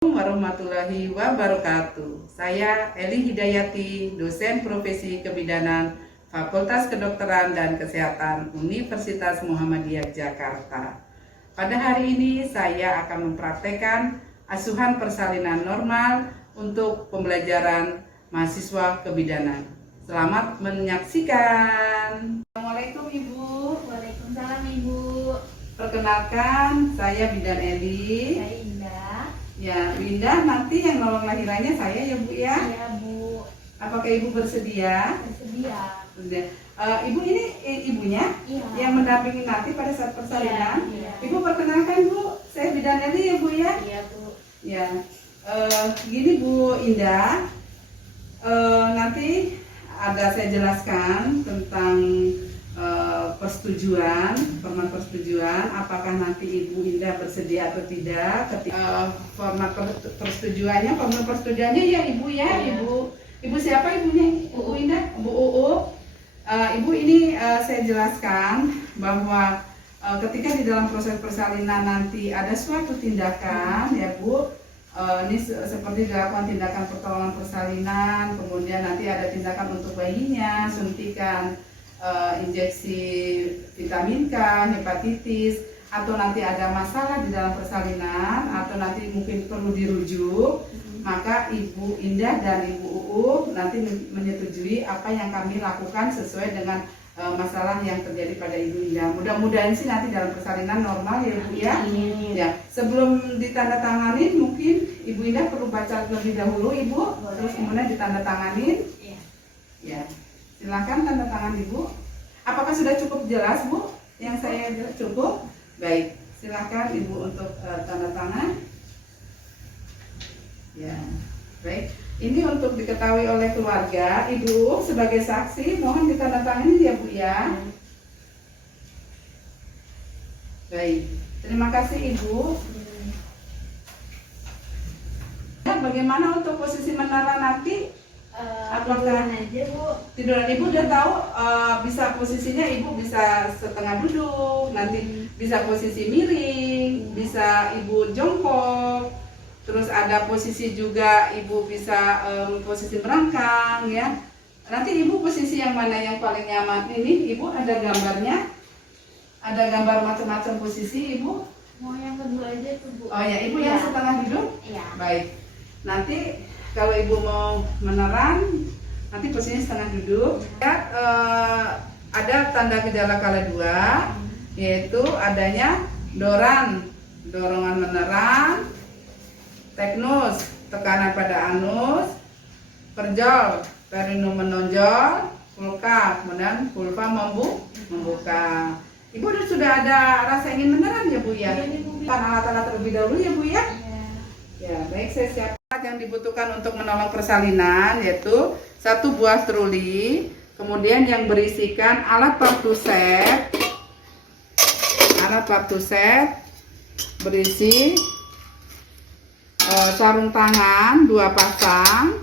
Warahmatullahi wabarakatuh. Saya Eli Hidayati, dosen profesi kebidanan Fakultas Kedokteran dan Kesehatan Universitas Muhammadiyah Jakarta. Pada hari ini saya akan mempraktekkan asuhan persalinan normal untuk pembelajaran mahasiswa kebidanan. Selamat menyaksikan. Assalamualaikum Ibu. Waalaikumsalam Ibu. Perkenalkan, saya Bidan Eli. Saya Indah. Ya, Bu Indah, nanti yang nolong lahirannya saya ya Bu ya. Iya Bu. Apakah Ibu bersedia? Bersedia. Sudah. Ibu ini ibunya Iya. yang mendampingi nanti pada saat persalinan. Iya. Ibu perkenalkan Bu, saya Bidan Eli ya Bu ya. Iya Bu. Ya, gini Bu Indah, nanti ada saya jelaskan tentang format persetujuan, apakah nanti Ibu Indah bersedia atau tidak. Format persetujuannya ya Ibu ya. Iya. Ibu siapa ibunya? Ibu Indah, Bu Uu. Ibu ini saya jelaskan bahwa ketika di dalam proses persalinan nanti ada suatu tindakan ya Bu, ini seperti dilakukan tindakan pertolongan persalinan, kemudian nanti ada tindakan untuk bayinya, suntikan injeksi vitamin K, hepatitis, atau nanti ada masalah di dalam persalinan, atau nanti mungkin perlu dirujuk, maka Ibu Indah dan Ibu Uu nanti menyetujui apa yang kami lakukan sesuai dengan masalah yang terjadi pada Ibu Indah. Mudah-mudahan sih nanti dalam persalinan normal ya Bu ya. Ya, sebelum ditandatangani mungkin Ibu Indah perlu baca lebih dahulu Ibu, terus kemudian ditandatanganin. Iya. Ya. Silakan tanda tangan Ibu. Apakah sudah cukup jelas Bu? Yang saya cukup? Baik, silakan Ibu untuk tanda tangan. Ya, baik. Ini untuk diketahui oleh keluarga. Ibu sebagai saksi mohon ditandatangani ya Bu ya. Baik, terima kasih Ibu. Bagaimana untuk posisi menara nanti? Apakah aja Bu? tiduran Ibu udah tahu, bisa posisinya Ibu bisa setengah duduk, nanti bisa posisi miring, bisa Ibu jongkok, terus ada posisi juga Ibu bisa posisi merangkang ya. Nanti Ibu posisi yang mana yang paling nyaman? Ini Ibu ada gambarnya, ada gambar macam-macam posisi Ibu. Mau yang kedua aja tuh Bu. Oh ya, Ibu yang Iya. setengah duduk. Iya. Baik, nanti kalau Ibu mau menerang, nanti posisinya setengah duduk. Ya, ada tanda gejala kala 2, yaitu adanya dorongan menerang, teknus, tekanan pada anus, perjol, perineum menonjol, pulka, kemudian pulpa membuka. Ibu sudah ada rasa ingin menerang ya Bu ya? Iya nih, Bu. Alat-alat terlebih dahulu ya Bu ya? Iya. Ya, baik, saya siap. Yang dibutuhkan untuk menolong persalinan yaitu 1 buah troli, kemudian yang berisikan alat partu set, berisi sarung tangan 2 pasang,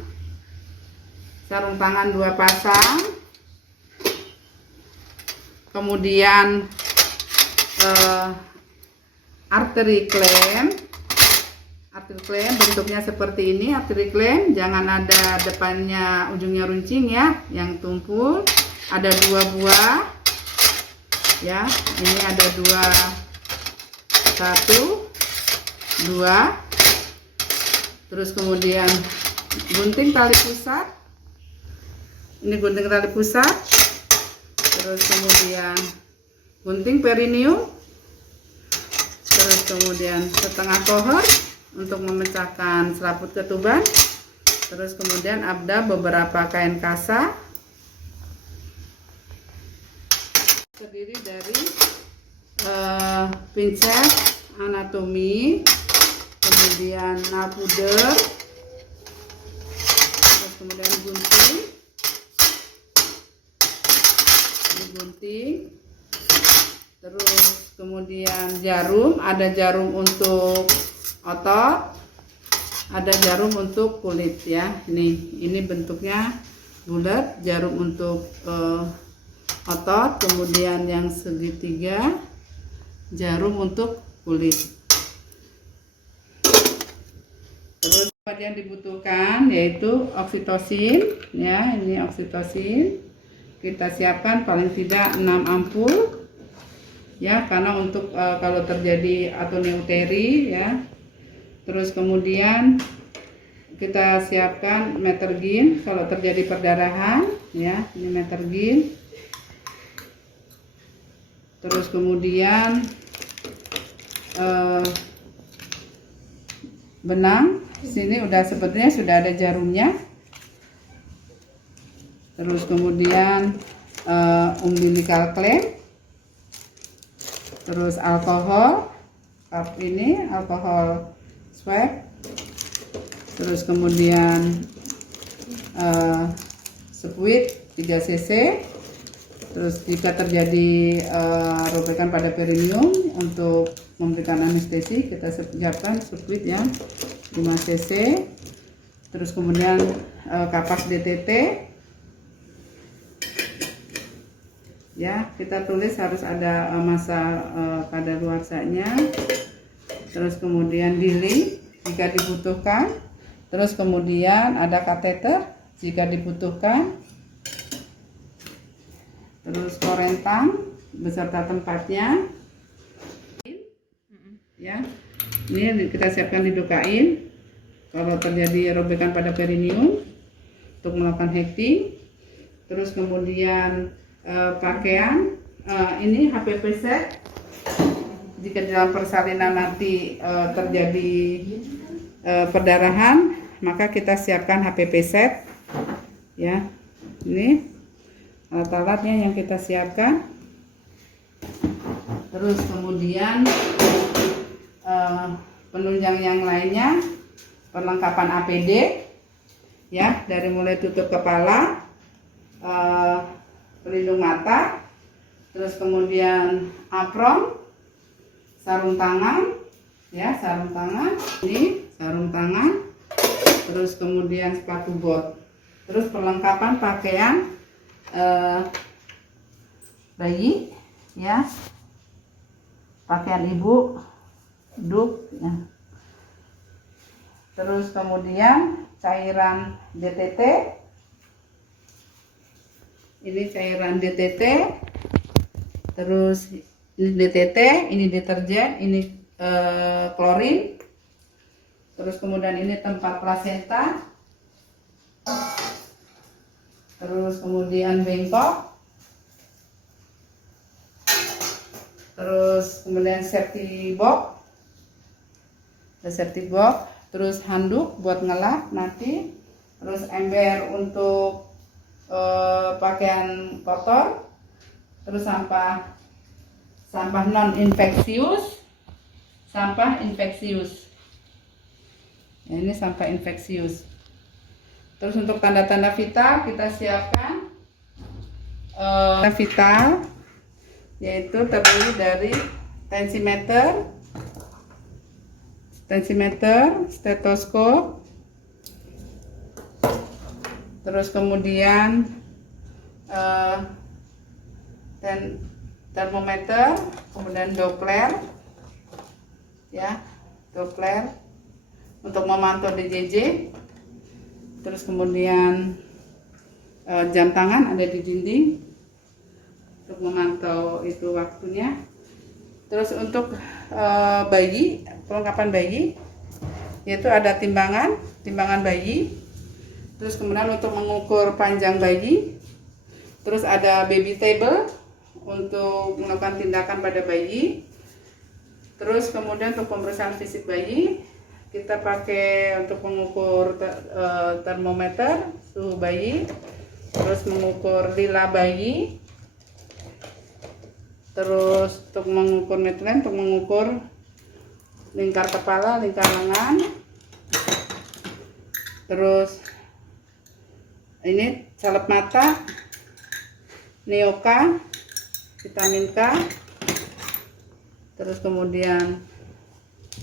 kemudian arteri klem bentuknya seperti ini. Arteri klem jangan ada depannya ujungnya runcing ya, yang tumpul. Ada 2 buah ya, ini ada 1, 2, terus kemudian gunting tali pusat, ini gunting tali pusat, terus kemudian gunting perineum, terus kemudian setengah kohor untuk memecahkan selaput ketuban, terus kemudian ada beberapa kain kasa, terdiri dari pincet anatomi, kemudian nail powder, terus kemudian gunting, terus kemudian jarum, ada jarum untuk otot, ada jarum untuk kulit ya. Ini bentuknya bulat, jarum untuk otot, kemudian yang segitiga jarum untuk kulit. Terus obat yang dibutuhkan yaitu oksitosin, ya ini oksitosin. Kita siapkan paling tidak 6 ampul, ya karena untuk kalau terjadi atoneuteri, ya. Terus kemudian kita siapkan metergin kalau terjadi perdarahan, ya ini metergin. Terus kemudian benang, sini udah sebetulnya sudah ada jarumnya. Terus kemudian umbilical clamp, terus alkohol, cup ini alkohol swab, terus kemudian spuit 3 cc. Terus jika terjadi robekan pada perineum, untuk memberikan anestesi kita siapkan spuit yang 5 cc. Terus kemudian kapas DTT, ya kita tulis harus ada masa kadaluarsanya. Terus kemudian diling jika dibutuhkan. Terus kemudian ada kateter jika dibutuhkan. Terus korentang beserta tempatnya, ya ini kita siapkan lidokain kalau terjadi robekan pada perineum untuk melakukan hacking. Terus kemudian pakaian, ini HPP set jika dalam persalinan nanti terjadi perdarahan, maka kita siapkan HPP set, ya ini alat-alatnya yang kita siapkan. Terus kemudian penunjang yang lainnya, perlengkapan APD, ya dari mulai tutup kepala, pelindung mata, terus kemudian apron, sarung tangan, ya sarung tangan, ini sarung tangan, terus kemudian sepatu bot, terus perlengkapan pakaian bayi, ya pakaian ibu, duk, ya. Terus kemudian cairan DTT, ini cairan DTT, terus ini DTT, ini deterjen, ini klorin, terus kemudian ini tempat plasenta, terus kemudian bengkok, terus kemudian safety box, terus handuk buat ngelap nanti, terus ember untuk pakaian kotor, terus sampah non infeksius, sampah infeksius, ya, ini sampah infeksius. Terus untuk tanda-tanda vital kita siapkan vital, yaitu terdiri dari tensimeter, stetoskop, terus kemudian termometer, kemudian Doppler, ya Doppler untuk memantau DJJ. Terus kemudian jam tangan ada di dinding untuk memantau itu waktunya. Terus untuk bayi, perlengkapan bayi, yaitu ada timbangan bayi. Terus kemudian untuk mengukur panjang bayi. Terus ada baby table untuk melakukan tindakan pada bayi. Terus kemudian untuk pemeriksaan fisik bayi, kita pakai untuk mengukur termometer suhu bayi, terus mengukur lila bayi, terus untuk mengukur midline, untuk mengukur lingkar kepala, lingkar lengan, terus ini salep mata, Neoka, vitamin K, terus kemudian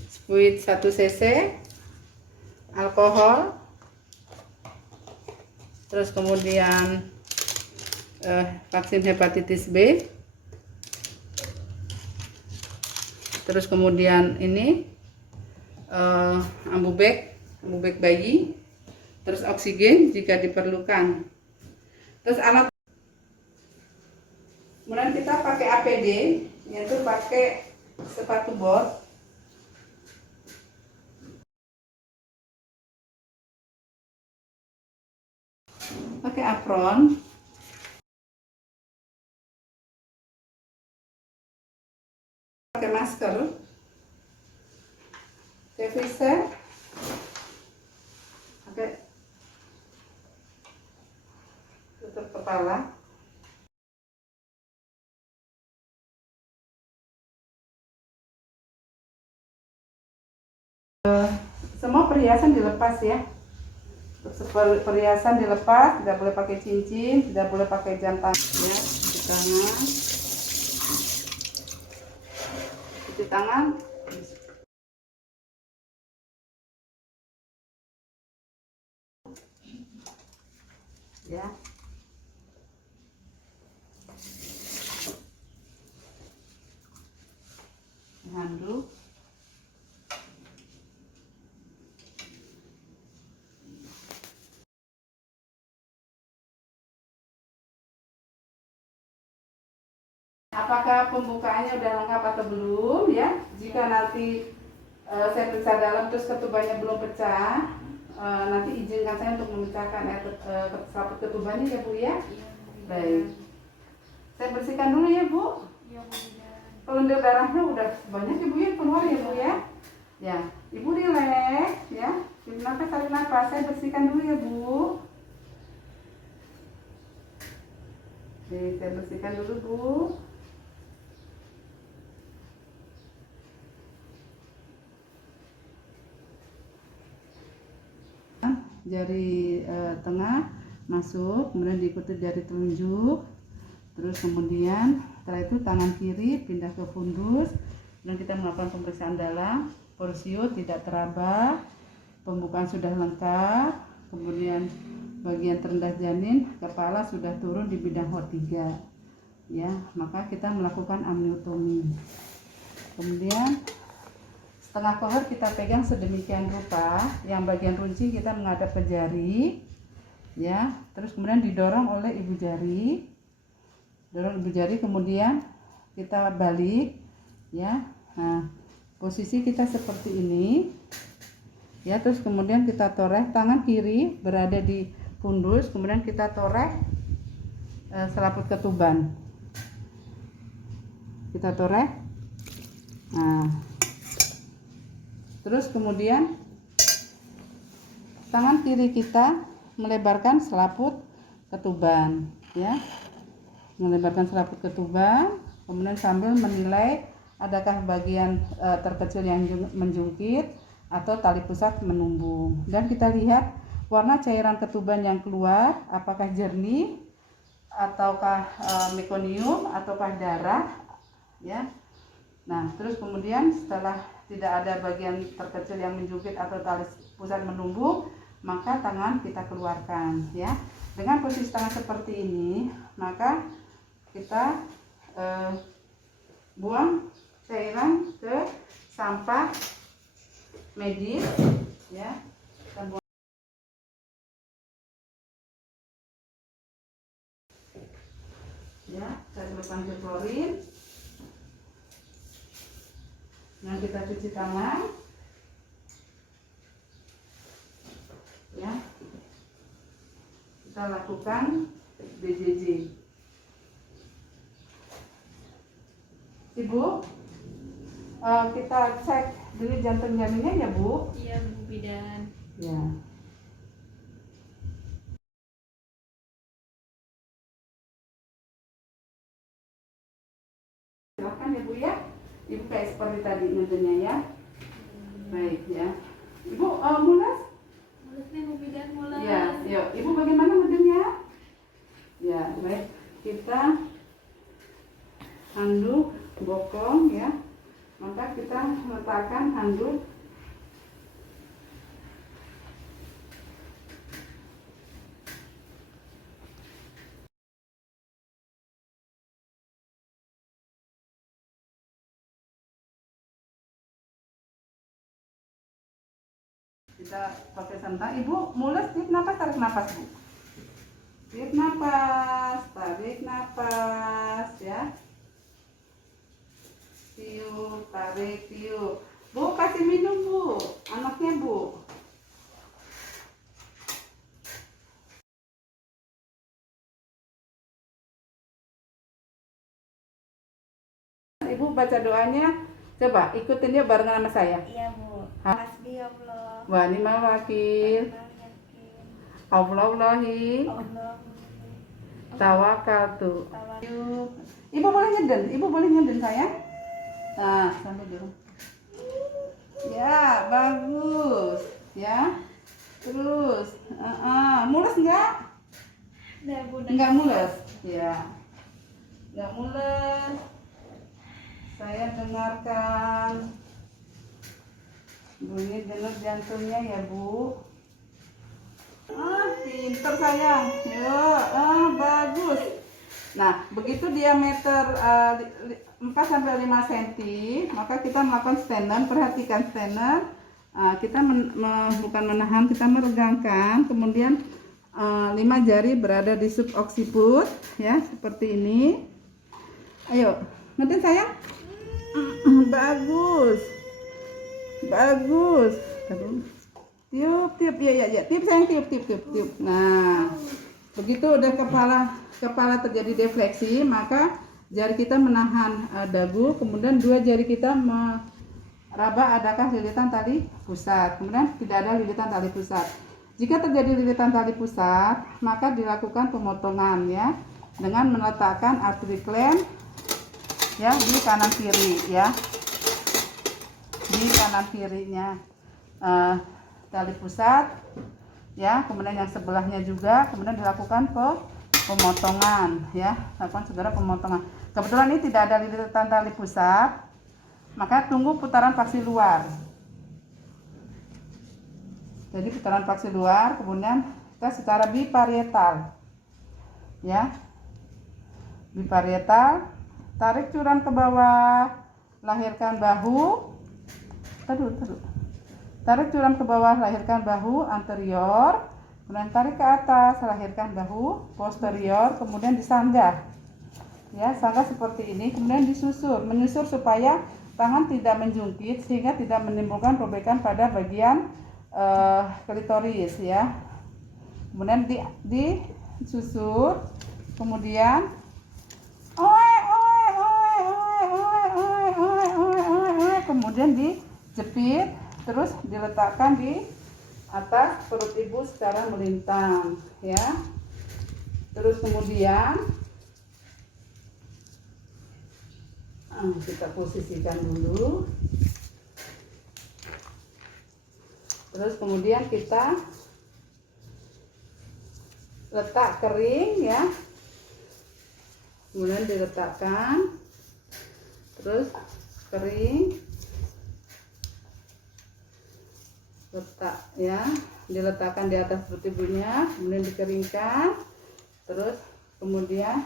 spuit 1 cc, alkohol, terus kemudian vaksin hepatitis B, terus kemudian ini ambubek bebek bayi, terus oksigen jika diperlukan. Terus alat, kemudian kita pakai APD, yaitu pakai sepatu bot, pakai apron, pakai masker, pakai visor, pakai tutup kepala. Semua perhiasan dilepas ya. Perhiasan dilepas, tidak boleh pakai cincin, tidak boleh pakai jam tangan ya. Cuci tangan, ya. Handuk. Apakah pembukaannya udah lengkap atau belum ya? Jika nanti saya periksa dalam terus ketubannya belum pecah, nanti izinkan saya untuk memecahkan selaput ketubannya ya Bu ya. Baik. Saya bersihkan dulu ya Bu. Lendir darahnya udah banyak ya Bu ya keluar ya Bu ya. Ya, Ibu rileks ya. Nafas, tarik nafas. Saya bersihkan dulu ya Bu. Oke, saya bersihkan dulu Bu. Jari tengah masuk, kemudian diikuti jari telunjuk, terus kemudian setelah itu tangan kiri pindah ke fundus, dan kita melakukan pemeriksaan dalam. Porsio tidak teraba, pembukaan sudah lengkap, kemudian bagian terendah janin, kepala sudah turun di bidang HO3 ya, maka kita melakukan amniotomi. Kemudian setengah kohor kita pegang sedemikian rupa, yang bagian runcing kita menghadap ke jari ya, terus kemudian didorong oleh ibu jari, dorong ibu jari, kemudian kita balik ya. Nah, posisi kita seperti ini ya, terus kemudian kita toreh, tangan kiri berada di fundus, kemudian kita toreh selaput ketuban, kita toreh. Nah, terus kemudian tangan kiri kita melebarkan selaput ketuban ya, melebarkan selaput ketuban, kemudian sambil menilai adakah bagian terkecil yang menjungkit atau tali pusat menumbung, dan kita lihat warna cairan ketuban yang keluar apakah jernih ataukah mekonium ataukah darah ya. Nah, terus kemudian setelah tidak ada bagian terkecil yang menjungkit atau tali pusat menumbuk, maka tangan kita keluarkan ya. Dengan posisi tangan seperti ini, maka kita buang cairan ke sampah medis ya. Kita buang. Ya, saya celupkan ke klorin. Nah, kita cuci tangan ya, kita lakukan BJJ. Ibu, kita cek dulu jantung janinnya ya Bu. Iya Bu Bidan. Ya. Silahkan ya Bu ya. Ibu kayak seperti tadi nyentuhnya ya. Baik ya. Ibu mulas? Mulas nih Bu Bidan, mulas. Ya, yuk. Ibu bagaimana nyentuhnya? Ya, baik. Kita handuk bokong ya. Maka kita letakkan handuk kita kita pakai sentang. Ibu mulus, tiup napas, tarik napas Bu. Tiup napas, tarik napas ya. Tiup, tarik, tiup. Bu kasih minum Bu, anaknya Bu. Ibu baca doanya, coba ikutin dia barengan sama saya. Iya Bu. Hah? Hasbi Allah. Wa ni'mal wakil. Yakin. Allahi Allah. tawakaltu. Tawak. Ibu boleh nyeden sayang. Nah, sampai dulu. Ya, bagus. Ya. Terus, mulus enggak? Udah Bu. Enggak mulus. Ya. Enggak mulus. Saya dengarkan bunyi denyut jantungnya ya Bu. Pinter sayang. Bagus. Nah, begitu diameter 4-5 cm, maka kita melakukan stand. Perhatikan stand. Kita bukan menahan, kita meregangkan. Kemudian 5 jari berada di subocciput ya, seperti ini. Ayo, ngeden sayang. Bagus. Tiup, ya, tiup sayang, tiup. Nah, begitu udah kepala terjadi defleksi, maka jari kita menahan dagu, kemudian 2 jari kita meraba adakah lilitan tali pusat, kemudian tidak ada lilitan tali pusat. Jika terjadi lilitan tali pusat, maka dilakukan pemotongan ya, dengan meletakkan artery clamp ya di kanan kiri ya, di kanan kirinya tali pusat ya, kemudian yang sebelahnya juga, kemudian dilakukan pemotongan ya, lakukan segera pemotongan. Kebetulan ini tidak ada lilitan tali pusat, maka tunggu putaran paksi luar. Jadi putaran paksi luar, kemudian kita secara biparietal ya, biparietal. Tarik curam ke bawah, lahirkan bahu. Tarik curam ke bawah, lahirkan bahu anterior. Kemudian tarik ke atas, lahirkan bahu posterior. Kemudian disanggah. Ya, sanggah seperti ini. Kemudian menyusur supaya tangan tidak menjungkit sehingga tidak menimbulkan robekan pada bagian klitoris ya. Kemudian disusur. Kemudian kemudian dijepit, terus diletakkan di atas perut ibu secara melintang ya. Terus kemudian kita posisikan dulu, terus kemudian kita letak kering ya, kemudian diletakkan, terus kering, letak ya, diletakkan di atas perut ibunya, kemudian dikeringkan, terus kemudian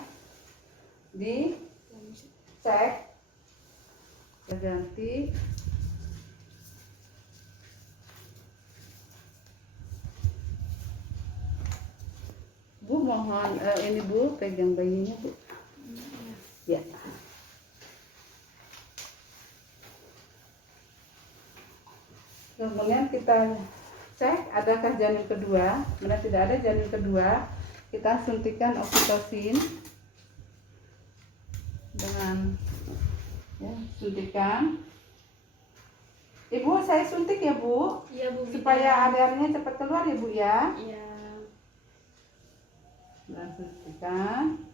dicek, ganti Bu, mohon ini Bu, pegang bayinya Bu ya. Kemudian kita cek adakah janin kedua. Bila tidak ada janin kedua, kita suntikan oksitosin dengan ya, suntikan. Ibu, saya suntik ya Bu. Iya Bu. Supaya airnya cepat keluar ya Bu ya. Iya. Dan suntikan.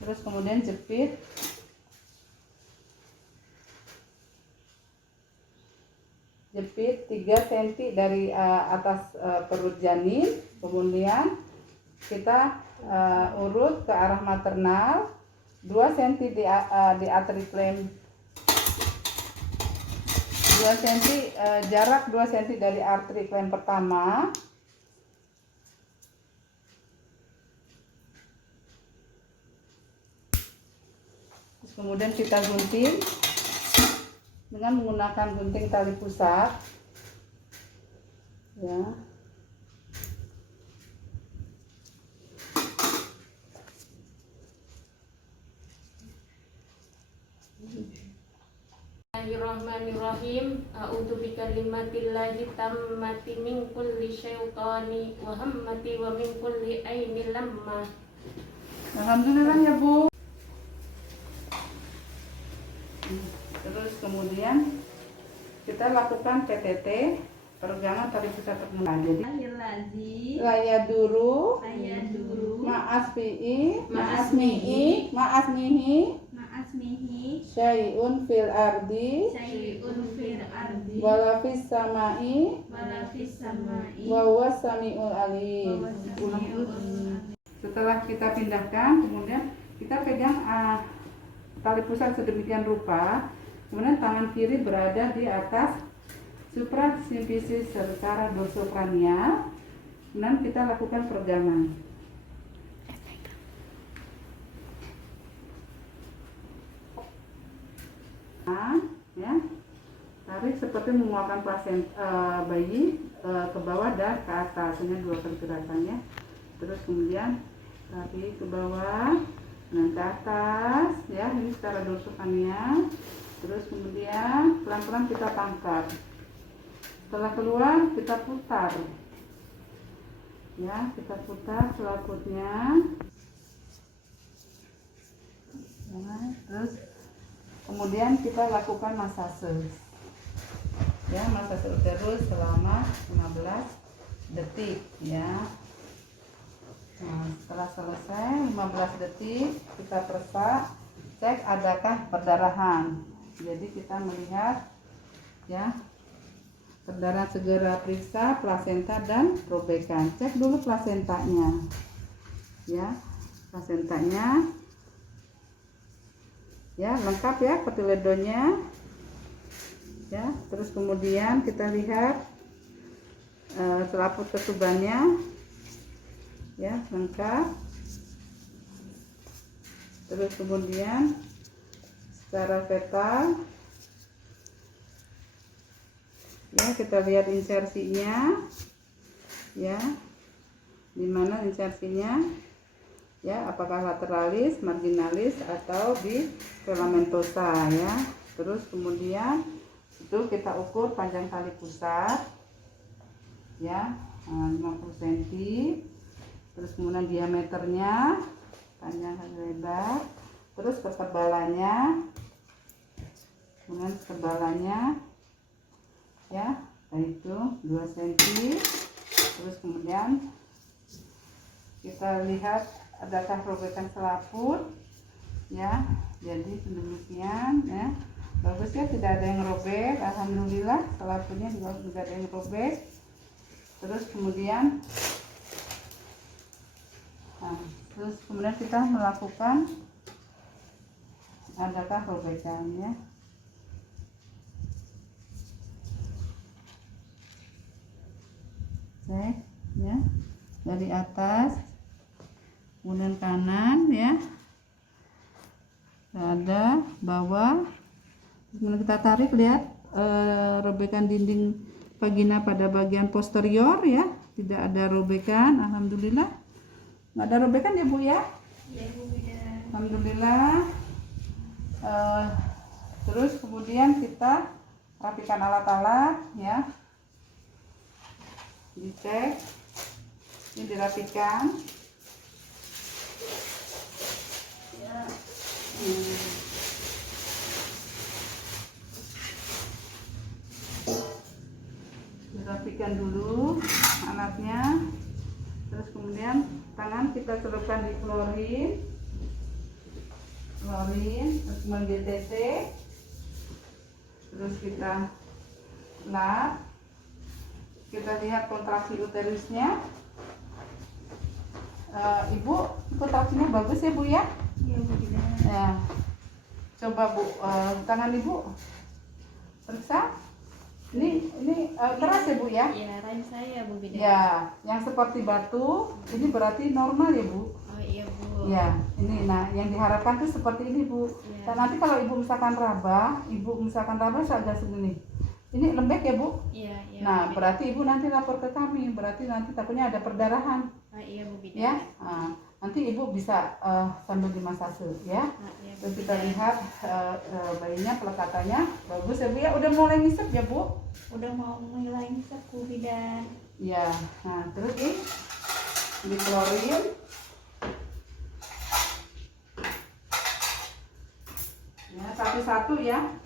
Terus kemudian jepit. Jepit 3 cm dari atas perut janin. Kemudian kita urut ke arah maternal 2 cm di artery clamp, 2 cm jarak 2 cm dari artery clamp pertama. Kemudian kita gunting dengan menggunakan gunting tali pusat. Ya. Bismillahirrahmanirrahim. A'udzu bikalimatillahi tammati min kulli syaitani wa hammati wa min kulli ainin lamma. Alhamdulillah ya Bu. Terus kemudian kita lakukan PTT, peregangan tali pusat permulaan. Jadi Akhirlazi laya duru, saya dulu ma'asfi'i, ma'asmi'i, ma'asmihi syai'un fil ardi, syai'un fil ardi wala fis sama'i, wala fis samai wa huwas sami'ul alim. wa sami'ul Setelah kita pindahkan, kemudian kita pegang tali pusat sedemikian rupa, kemudian tangan kiri berada di atas suprasimfisis secara dorsokranial, kemudian kita lakukan peregangan. Ya, tarik seperti mengeluarkan bayi ke bawah dan ke atas, hanya 2 kali gerakannya. Terus kemudian tarik ke bawah dan ke atas, ya, ini secara dorsokranial. Terus kemudian pelan-pelan kita tangkap. Setelah keluar kita putar, ya, kita putar selaputnya. Ya, terus kemudian kita lakukan masase, ya, masase uterus selama 15 detik, ya. Nah, setelah selesai 15 detik kita periksa, cek adakah perdarahan. Jadi kita melihat, ya, perdarahan, segera periksa plasenta dan robekan. Cek dulu plasentanya, ya, plasentanya, ya, lengkap ya, kotiledonya, ya. Terus kemudian kita lihat selaput ketubannya, ya, lengkap. Terus kemudian secara fetal, ya, kita lihat insersinya, ya, di mana insersinya, ya, apakah lateralis, marginalis atau di filamentosa, ya. Terus kemudian itu kita ukur panjang tali pusat, ya, 50 cm. Terus kemudian diameternya, panjang kali lebar. Terus ketebalannya, kemudian ketebalannya, ya, yaitu 2 cm. Terus kemudian kita lihat adakah robekan selaput, ya. Jadi demikian, ya, bagus ya, tidak ada yang robek, alhamdulillah. Selaputnya juga tidak ada yang robek. Terus kemudian kita melakukan adakah robekannya. Cek, ya, dari atas, kemudian kanan, ya, ada bawah. Kemudian kita tarik, lihat robekan dinding vagina pada bagian posterior, ya, tidak ada robekan, alhamdulillah. Nggak ada robekan ya Bu, ya? ya Bu Bidan. Alhamdulillah. Terus kemudian kita rapikan alat-alat, ya, dicek, ini dirapikan, Ya. dirapikan dulu alatnya. Terus kemudian tangan kita celupkan di klorin, terus kemudian DTC, terus kita lap, kita lihat kontraksi uterusnya. Ibu, kontraksinya bagus ya Bu, ya? Ya Bu Bidan. Ya, coba Bu, tangan Ibu periksa. Ini keras ya Bu, ya? Ya, rahim saya Bu Bidan. Ya, yang seperti batu ini berarti normal ya Bu. Oh Oh iya Bu. Ya, ini. Nah, yang diharapkan tuh seperti ini Bu. Iya. Dan nanti kalau ibu misalkan raba agak segini. Ini lembek ya Bu? Iya, iya. Nah, Bu Bidan. berarti ibu nanti lapor ke kami. Berarti nanti takutnya ada perdarahan, Ah, iya Bu Bidan. ya. Nah, nanti ibu bisa sambil dimasase, ya. Ah, iya Bu Terus kita Bidan. lihat bayinya pelekatannya bagus ya Bu ya. Udah mulai ngisep ya Bu? Udah mau mulai ngisep Bu Bidan. Ya. Nah, terus nih dikeluarin. Ya, satu-satu ya.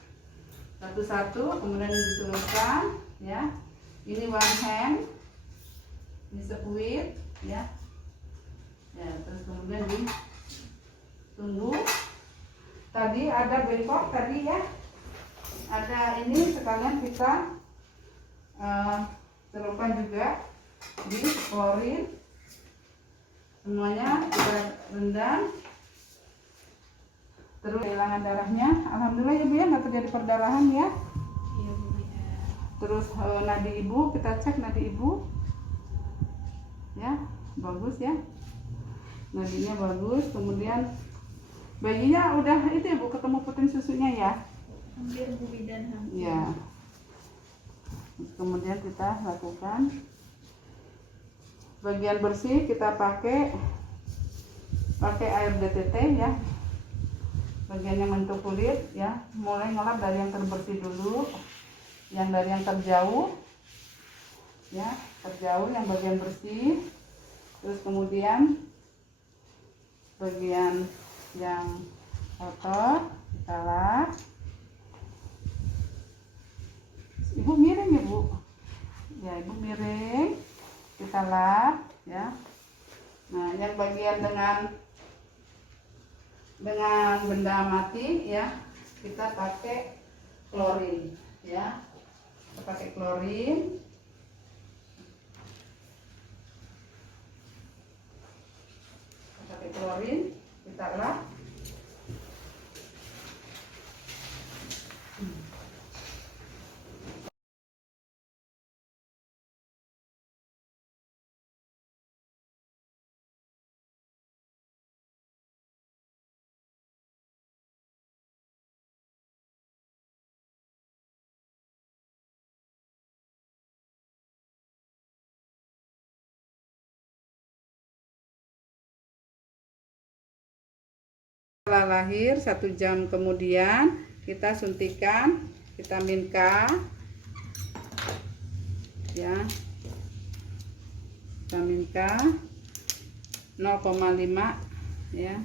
Satu-satu, kemudian diturunkan, ya. Ini one hand, ini sepuit, ya. Ya, terus kemudian ditunggu. Tadi ada bengkok tadi ya. Ada ini sekalian kita celupkan juga di klorin. Semuanya kita rendam. Terus kehilangan darahnya, alhamdulillah ya Bu ya, nggak terjadi perdarahan ya. Iya Bu Bidan. Terus nadi ibu, kita cek nadi ibu, ya bagus ya, nadinya bagus. Kemudian bayinya udah itu ya Bu, ketemu puting susunya ya. Hampir Bu Bidan, hampir. Ya. Kemudian kita lakukan bagian bersih, kita pakai air DTT ya. Bagian yang menyentuh kulit ya, mulai ngelap dari yang terbersih dulu, yang dari yang terjauh ya, terjauh yang bagian bersih, terus kemudian bagian yang kotor kita lap. Ibu miring ya Bu, ya ibu miring, kita lap ya. Nah, yang bagian dengan benda mati ya, kita pakai klorin ya, kita pakai klorin. Kita pakai klorin, kita lap. Setelah lahir 1 jam kemudian kita suntikan vitamin K ya, vitamin K 0,5 ya,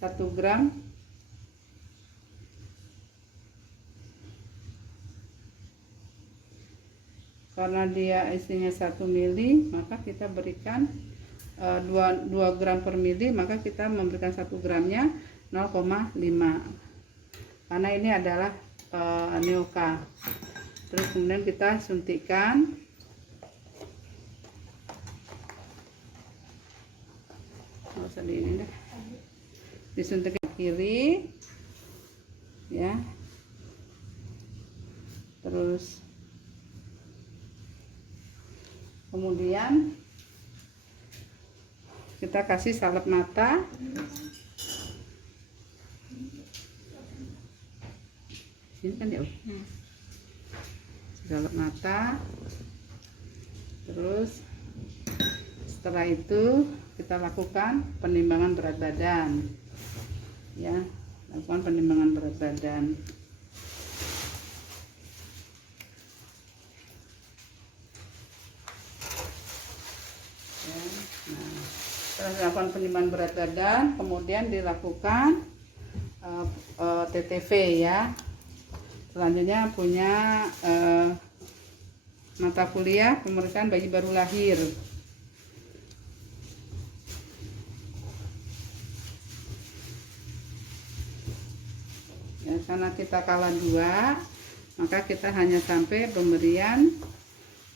1 gram. Karena dia isinya 1 mili, maka kita berikan 2 gram per mili, maka kita memberikan 1 gramnya 0,5, karena ini adalah Neoka. Terus kemudian kita suntikan nggak usah di ini deh, disuntik ke kiri ya, terus kemudian kita kasih salep mata. Ini kan ya, salep mata. Terus setelah itu kita lakukan penimbangan berat badan ya, lakukan penimbangan berat badan. Ya, nah, setelah dilakukan penimbangan berat badan, kemudian dilakukan TTV ya. Selanjutnya punya mata kuliah pemeriksaan bayi baru lahir. Ya, karena kita kalah 2, maka kita hanya sampai pemberian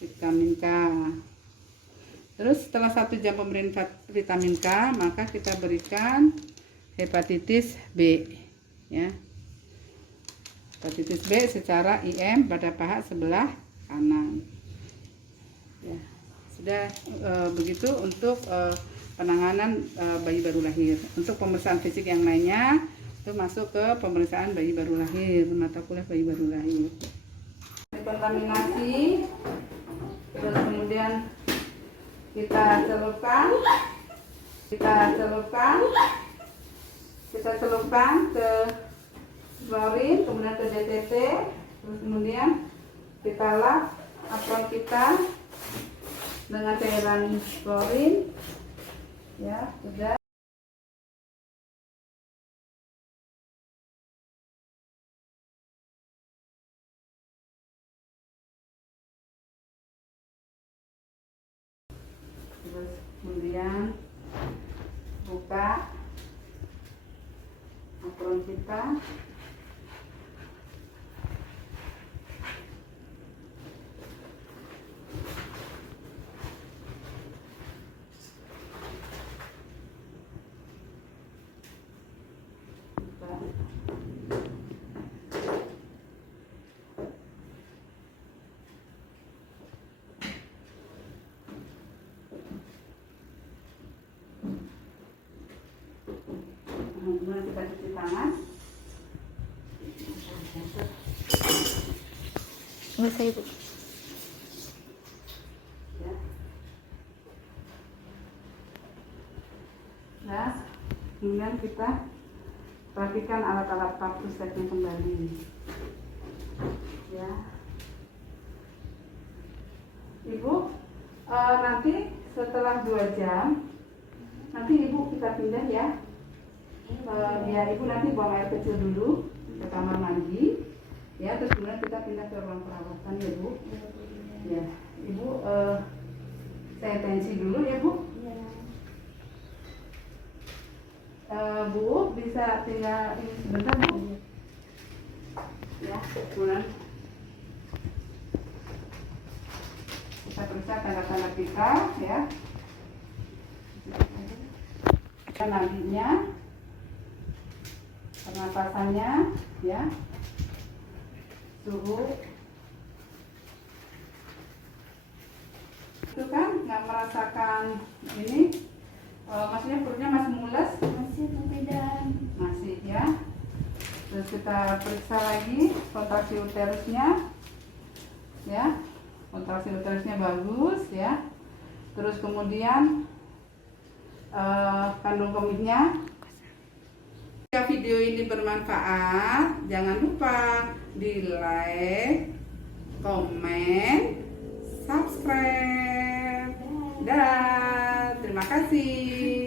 vitamin K. Terus setelah 1 jam pemberian vitamin K, maka kita berikan hepatitis B ya. Hepatitis B secara IM pada paha sebelah kanan. Ya, sudah begitu untuk penanganan bayi baru lahir. Untuk pemeriksaan fisik yang lainnya itu masuk ke pemeriksaan bayi baru lahir, mata kuliah bayi baru lahir. Kontaminasi, terus kemudian kita celupkan ke klorin, kemudian ke DTT, terus kemudian kita lap apron kita dengan cairan klorin, ya sudah. Terus kemudian buka apron kita, kemudian kita cuci tangan. Nggak usah ibu. Ya. Nah, kemudian kita perhatikan alat-alat pap pusatnya kembali. Ya, Ibu, nanti setelah 2 jam, nanti Ibu kita pindah ya. Biar Ibu nanti buang air kecil dulu ke kamar mandi. Ya, terus kemudian kita pindah ke ruang perawatan ya Bu. Ya, Ibu saya tensi dulu ya Bu. Bu bisa tinggal ini sebentar Bu. Ya, kemudian kita periksa tanda-tanda kita ya. Kita nadinya, pernapasannya ya, suhu. Itu kan nggak merasakan ini, maksudnya perutnya masih mules? Masih Bu Bidan. Masih ya. Terus kita periksa lagi kontraksi uterusnya ya, kontraksi uterusnya bagus ya. Terus kemudian kandung kemihnya. Jika video ini bermanfaat, jangan lupa di like, komen, subscribe. Dah, terima kasih.